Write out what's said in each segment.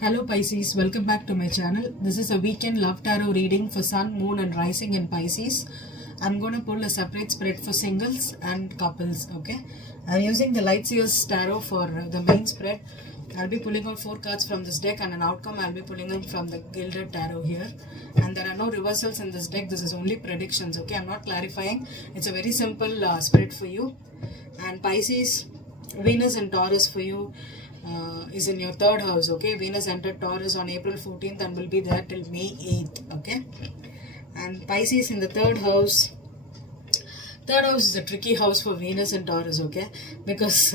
Hello Pisces, welcome back to my channel. This is a weekend love tarot reading for Sun, Moon and Rising in Pisces. I'm going to pull a separate spread for singles and couples, okay? I'm using the Light Seers Tarot for the main spread. I'll be pulling out 4 cards from this deck and an outcome I'll be pulling in from the Gilded Tarot here. And there are no reversals in this deck. This is only predictions, okay? I'm not clarifying. It's a very simple spread for you. And Pisces, Venus and Taurus for you. Is in your 3rd house, okay? Venus entered Taurus on April 14th and will be there till May 8th, okay? And Pisces in the 3rd house. 3rd house is a tricky house for Venus and Taurus, okay? Because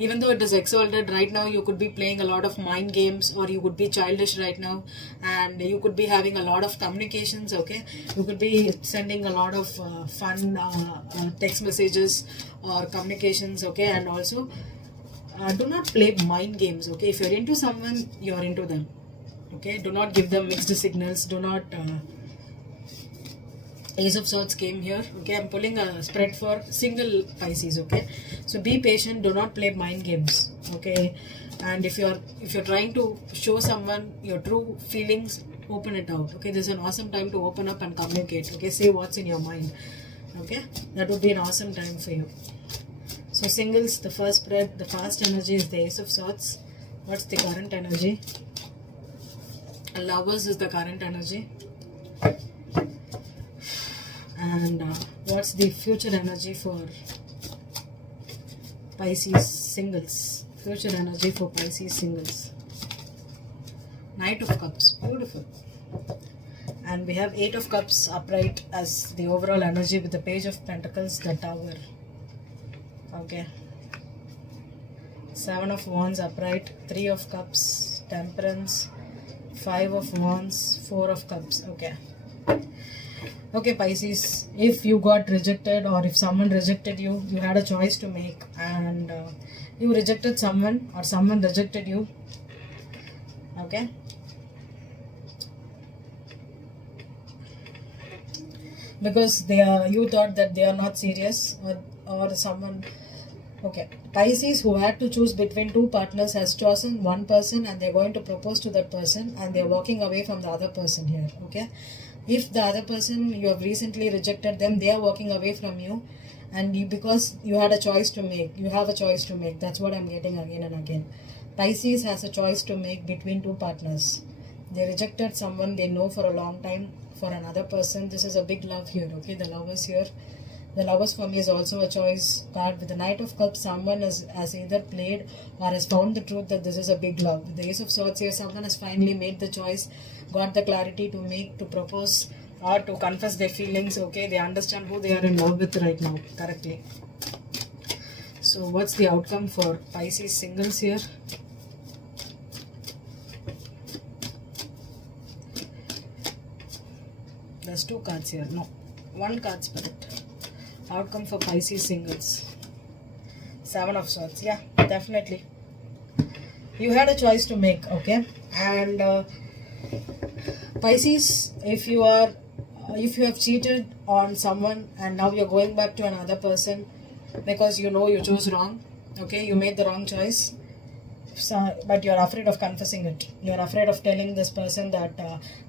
even though it is exalted right now, you could be playing a lot of mind games, or you could be childish right now, and you could be having a lot of communications, okay? You could be sending a lot of fun text messages or communications, okay? And also do not play mind games, okay? If you're into someone, you're into them, okay? Do not give them mixed signals. Do not Ace of Swords came here, okay? I'm pulling a spread for single Pisces, okay? So be patient. Do not play mind games, okay? And if you're trying to show someone your true feelings, open it out, okay? This is an awesome time to open up and communicate, okay? Say what's in your mind, okay? That would be an awesome time for you. So singles, the first spread, the fast energy is the Ace of Swords. What's the current energy? Lovers is the current energy. And what's the future energy for Pisces singles? Future energy for Pisces singles. Knight of Cups, beautiful. And we have 8 of Cups upright as the overall energy, with the Page of Pentacles, the Tower. Okay. 7 of Wands upright, 3 of Cups, Temperance, 5 of Wands, 4 of Cups. Okay. Okay, Pisces, if you got rejected, or if someone rejected you, you had a choice to make, and you rejected someone, or someone rejected you. Okay. Because you thought that they are not serious, or someone. Okay, Pisces who had to choose between 2 partners has chosen one person, and they're going to propose to that person, and they're walking away from the other person here, okay? If the other person, you have recently rejected them, they are walking away from you, and because you had a choice to make, you have a choice to make. That's what I'm getting again and again. Pisces has a choice to make between 2 partners. They rejected someone they know for a long time for another person. This is a big love here, okay? The Lovers here. The Lovers for me is also a choice card. With the Knight of Cups, someone has either played or has found the truth that this is a big love. With the Ace of Swords here, someone has finally made the choice, got the clarity to make, to propose, or to confess their feelings, okay? They understand who they are in love with right now, correctly. So what's the outcome for Pisces singles here? There's 2 cards here. No, 1 card spirit. Outcome for Pisces singles. 7 of Swords. Yeah, definitely. You had a choice to make, okay? And Pisces, if you have cheated on someone and now you're going back to another person because you know you chose wrong, okay? You made the wrong choice. So, but you're afraid of confessing it. You're afraid of telling this person that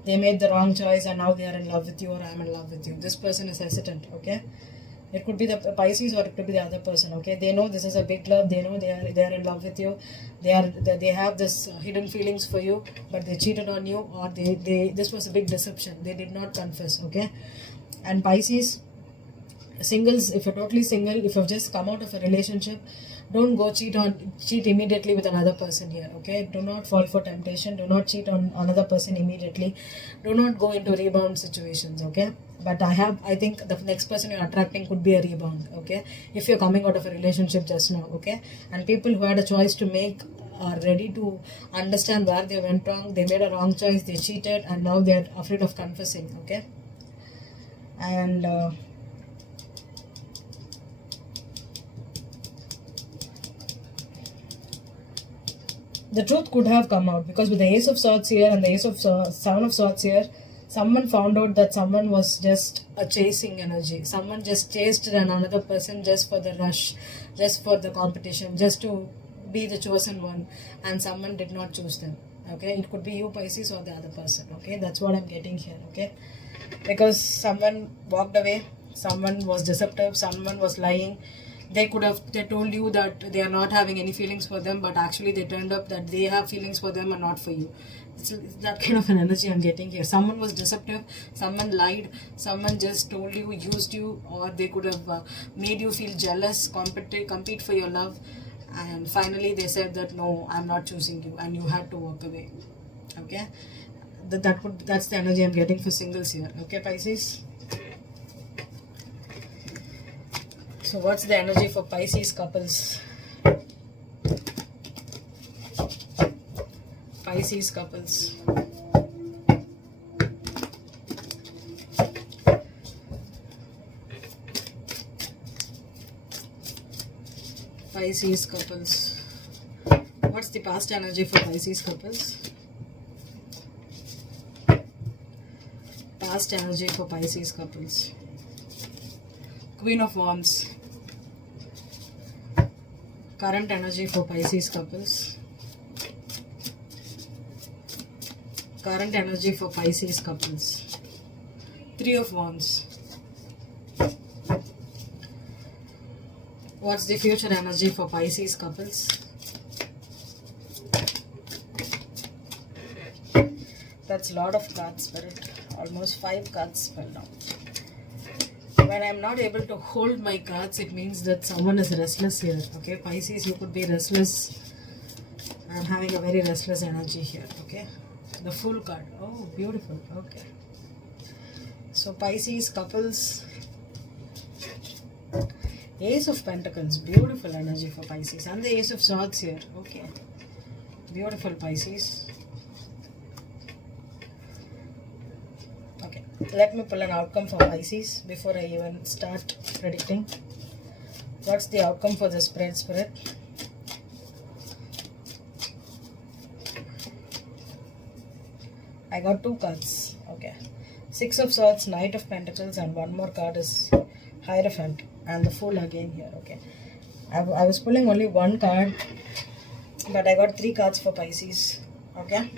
they made the wrong choice and now they are in love with you, or I'm in love with you. This person is hesitant, okay? It could be the Pisces, or it could be the other person, okay? They know this is a big love. They know they are in love with you. They have this hidden feelings for you, but they cheated on you, or this was a big deception. They did not confess, okay? And Pisces singles, if you're totally single, if you've just come out of a relationship, don't go cheat immediately with another person here, okay? Do not fall for temptation. Do not cheat on another person immediately. Do not go into rebound situations, okay? But I think the next person you're attracting could be a rebound, okay? If you're coming out of a relationship just now, okay? And people who had a choice to make are ready to understand where they went wrong. They made a wrong choice, they cheated, and now they're afraid of confessing, okay? And the truth could have come out, because with the Ace of Swords here and the Ace of 7 of Swords here, someone found out that someone was just a chasing energy. Someone just chased another person just for the rush, just for the competition, just to be the chosen one, and someone did not choose them. Okay, it could be you, Pisces, or the other person. Okay, that's what I'm getting here. Okay, because someone walked away, someone was deceptive, someone was lying. They told you that they are not having any feelings for them, but actually they turned up that they have feelings for them and not for you. It's that kind of an energy I'm getting here. Someone was deceptive, someone lied, someone just told you, used you, or they could have made you feel jealous, compete for your love, and finally they said that no, I'm not choosing you, and you had to walk away. Okay, that's the energy I'm getting for singles here. Okay, Pisces. So what's the energy for Pisces couples? Pisces couples. Pisces couples. What's the past energy for Pisces couples? Past energy for Pisces couples. Queen of Wands. Current energy for Pisces couples. Current energy for Pisces couples. Three of Wands. What's the future energy for Pisces couples? That's a lot of cards, Spirit. Almost 5 cards fell down. When I'm not able to hold my cards, it means that someone is restless here. Okay, Pisces, you could be restless. I'm having a very restless energy here. Okay, the Fool card. Oh, beautiful. Okay, so Pisces couples. Ace of Pentacles. Beautiful energy for Pisces. And the Ace of Swords here. Okay, beautiful, Pisces. Let me pull an outcome for Pisces before I even start predicting. What's the outcome for the spread, Spirit? I got 2 cards. Okay. 6 of Swords, Knight of Pentacles, and one more card is Hierophant and the Fool again here. Okay. I was pulling only 1 card, but I got 3 cards for Pisces. Okay.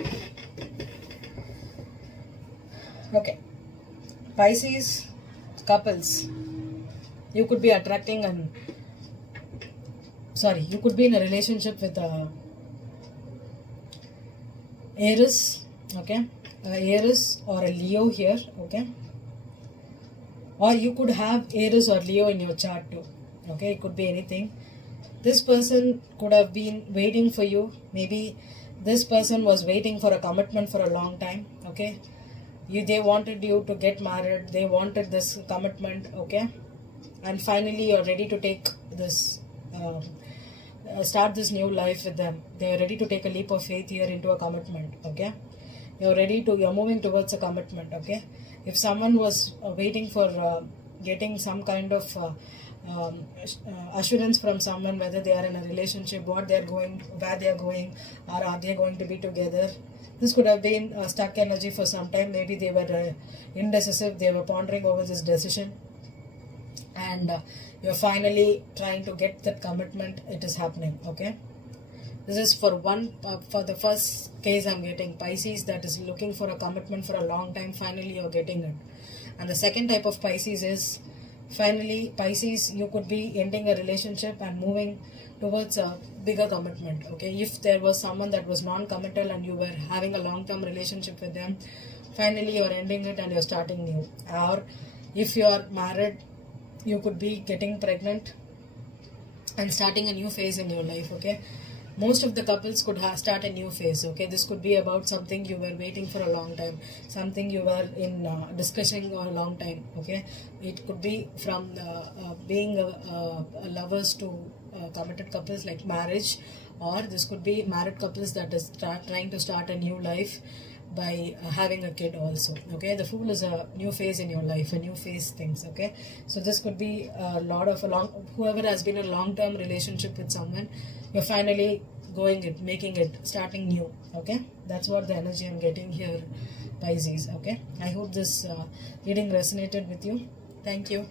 Okay. Pisces couples, you could be attracting you could be in a relationship with Aries, okay, Aries or a Leo here, okay, or you could have Aries or Leo in your chart too, okay, it could be anything. This person could have been waiting for you. Maybe this person was waiting for a commitment for a long time, okay. They wanted you to get married, they wanted this commitment, okay, and finally you're ready to take this start this new life with them. They're ready to take a leap of faith here into a commitment, okay. You're moving towards a commitment, okay. If someone was waiting for getting some kind of assurance from someone, whether they are in a relationship, what they're going, where they're going, or are they going to be together. This could have been a stuck energy for some time. Maybe they were indecisive. They were pondering over this decision. And you're finally trying to get that commitment. It is happening. Okay. This is for the first case I'm getting. Pisces that is looking for a commitment for a long time. Finally you're getting it. And the second type of Pisces is finally Pisces, you could be ending a relationship and moving towards a bigger commitment, okay. If there was someone that was non-committal and you were having a long-term relationship with them, finally you're ending it and you're starting new. Or if you're married, you could be getting pregnant and starting a new phase in your life, okay. Most of the couples could start a new phase, okay. This could be about something you were waiting for a long time, something you were in discussing for a long time, okay. It could be from being lovers to committed couples like marriage, or this could be married couples that is trying to start a new life by having a kid also, okay. The Fool is a new phase in your life, a new phase things, okay. So this could be whoever has been in a long-term relationship with someone, you're finally making it, starting new, okay. That's what the energy I'm getting here, Pisces, okay. I hope this reading resonated with you. Thank you.